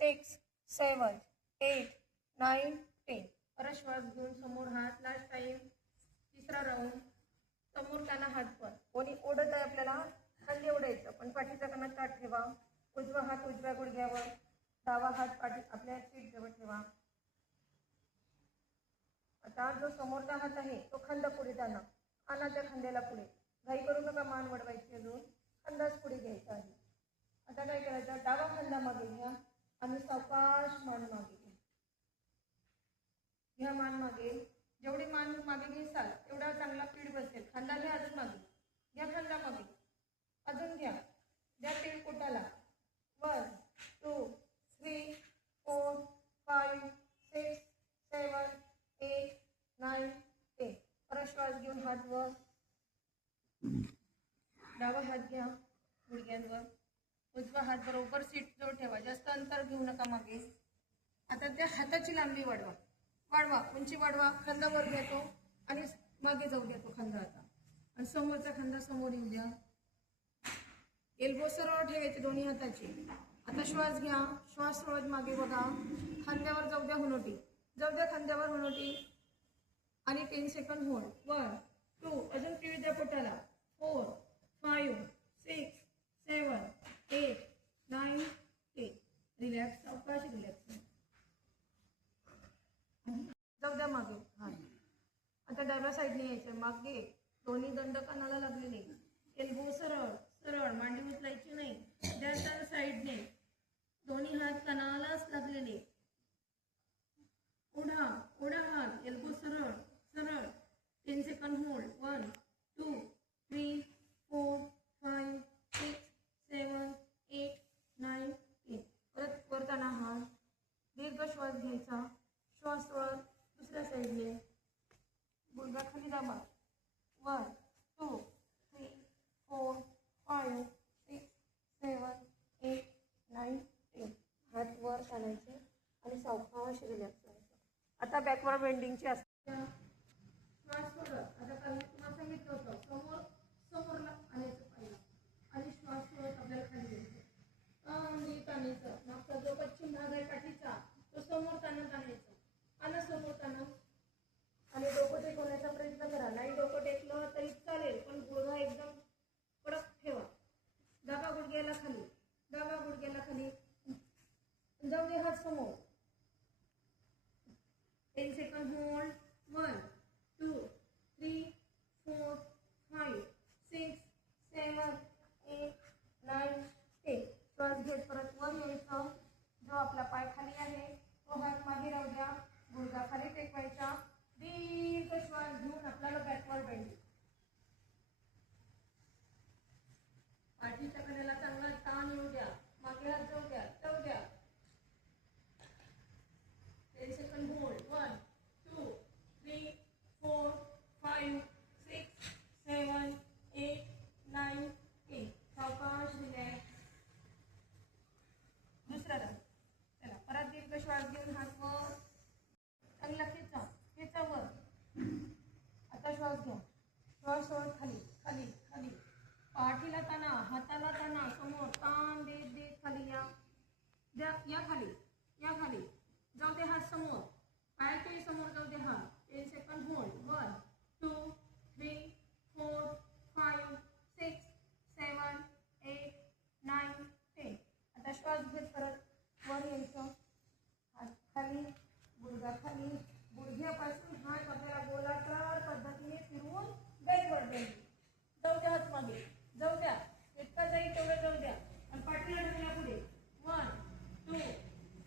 6 7 8 9 10. परत श्वास घेऊन समोर हात. Last time. तिसरा राऊंड. समोर काना हात वर. कोणी ओढत आहे आपल्याला खाली ओढायचं, पण पाठीचा काना ताठ ठेवा. उजवा हात उजव्या गुडघ्यावर, डावा हात पाठी आपल्या सीट जवळ ठेवा. आता जो समोरचा हात आहे तो खांदा पुढे जाणार. कानाच्या खांद्याला पुढे. घाई करू नका, मान वडवायची अजून. खांदाच पुढे घ्यायचा आहे. आता काय करायचं, डावा खांदा मागे घ्या आणि सावकाश मान मागे घ्या. घ्या मान मागे. जेवढी मान मागे घेसाल तेवढा चांगला पीठ बसेल. खांदा घ्या अजून मागे. घ्या खांदा मागे. अजून घ्या. द्या पीठ पोटाला. 1 2 3 4 5 6 7 8 9 10. परत श्वास घेऊन हात वर. डावा हात घ्या गुडघ्यांवर. उजवा हात बरोबर सीट जवळ ठेवा. जास्त अंतर घेऊ नका मागे. आता त्या हाताची लांबी वाढवा. वाढवा, उंची वाढवा. खांदा वर घेतो आणि मागे जाऊ द्या तो खांदा आता. आणि समोरचा खांदा समोर येऊ द्या. एल्बो सरळ ठेवायचे दोन्ही हाताची. आता श्वास घ्या. श्वास सोडत मागे बघा. खांद्यावर जाऊ द्या हुनोटी. जाऊ द्या खांद्यावर हुनोटी. आणि 10 सेकंड होल्ड. 1 2. अजून पीठ द्या पोटाला. 4 5 6 7 8 9 10. रिलॅक्स. सावकाश रिलॅक्स. जाऊ द्या मागे. आता डाव्या साईडने यायचं. मागे दोन्ही दंड कानाला लागलेले. एल्बो सरळ सरळ. मांडी उचलायची नाही. त्या साईडने दोन्ही हात कानालाच लागलेले. ओढा ओढा हात. एल्बो सरळ सरळ. 10 सेकंड होल्ड. 1 2 3 4 5 6 7 8 9 10. परत वरताना हात. दीर्घ श्वास घ्यायचा. श्वास सोडत दुसऱ्या साईडने. गुडघा खाली दाबा. 1 2 3 4 5 6 7 8 9 10. हात वर चालायचे आणि सावकाश रिलॅक्स करायचं. आता बॅकवर्ड बेंडिंगची असते. श्वास सोडत. आता काही तुम्हाला सांगितलं होतं समोर समोरला आणायचं पहिला आणि श्वास सोडत आपल्याला खाली घ्यायचं. ताणायचं. मागचा जो पश्चिम भाग आहे पाठीचा तो समोर ताणत आणायचं. आणि समोर ताणा आणि डोकं टेकवण्याचा प्रयत्न करा. नाही डोकं टेकलं तरी चालेल, पण गुडघा एकदम कडक ठेवा. डावा गुडघ्याला खाली. डावा गुडघ्याला खाली. जाऊ दे हात समोर. 10 सेकंड होल्ड. 1 2 3 4 5 6 7 8 9 10. श्वास घेत परत वर यायचं. जो आपला पाय खाली आहे तो हात मागे राहू द्या. गुडघा खाली टेकवायचा. दीर्घ श्वास घेऊन आपल्याला बॅकवर्ड बेंडिंग. पाठीच्या कडेला चांगला ताण येऊ द्या. मागे हात जाऊ द्या. जाऊ द्या. 10 सेकंड होल्ड. 1 2 3 4 5 6 7 8 9 10. सावकाश रिलॅक्स. दुसरा राऊंड. चला परत दीर्घ श्वास घेऊन हात वर. चांगला खेचा. खेचा वर. आता श्वास घ्या. श्वास सोडत खाली खाली खाली. पाठीला ताणा. हाताला ताणा. समोर ताण देत देत खाली या. द्या या खाली. या खाली. जाऊ दे हात समोर. पायाच्याही समोर जाऊ दे हात. 10 सेकंड होल्ड. 1 2 3 4 5 6 7 8 9 10. आता श्वास घेत परत वर यायचं. हात खाली. गुडघा खाली. गुडघ्यापासून हात आपल्याला गोलाकार पद्धतीने फिरवून बॅकवर्ड बेंडिंग. जाऊ द्या हात मागे. जाऊ द्या. इतका जाईल तेवढं जाऊ द्या. आणि पाठीला ढकला पुढे. 1 2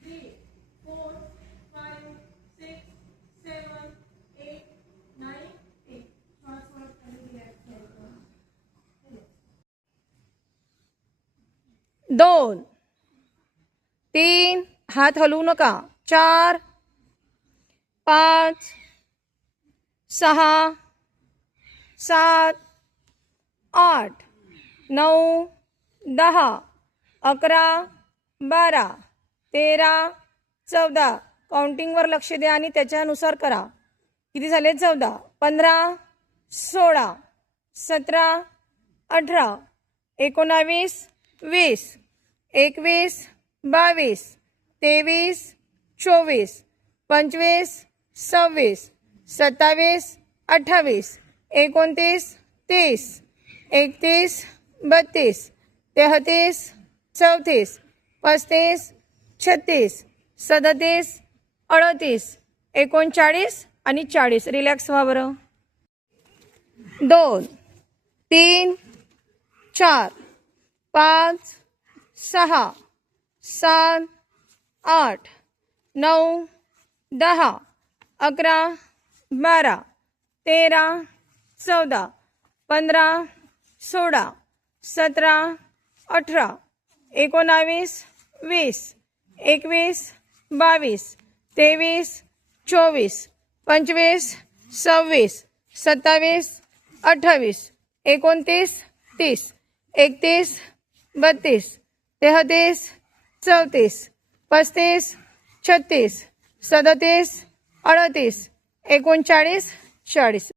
3 4 5 6 7 8 9 10. श्वास सोडत खाली रिलॅक्स करायचं. 2 3. हात हलवू नका. 4 5 6 7 8 9 10 11 12 13 14. काउंटिंगवर लक्ष द्या आणि त्याच्यानुसार करा. किती झाले? 14 15 16 17 18 19 20 21 22 23 24 25 26 27 28 29 30 31 32 33 34 35 36 37 38 39 आणि 40. रिलॅक्स व्हा बरं. 2 3 4 5 6 7 8 9 10 11 12 13 14 15 16 17 18 19 20 21 22 23 24 25 26 27 28 29 30 31 32 33 34 35 36 37 38 39 40.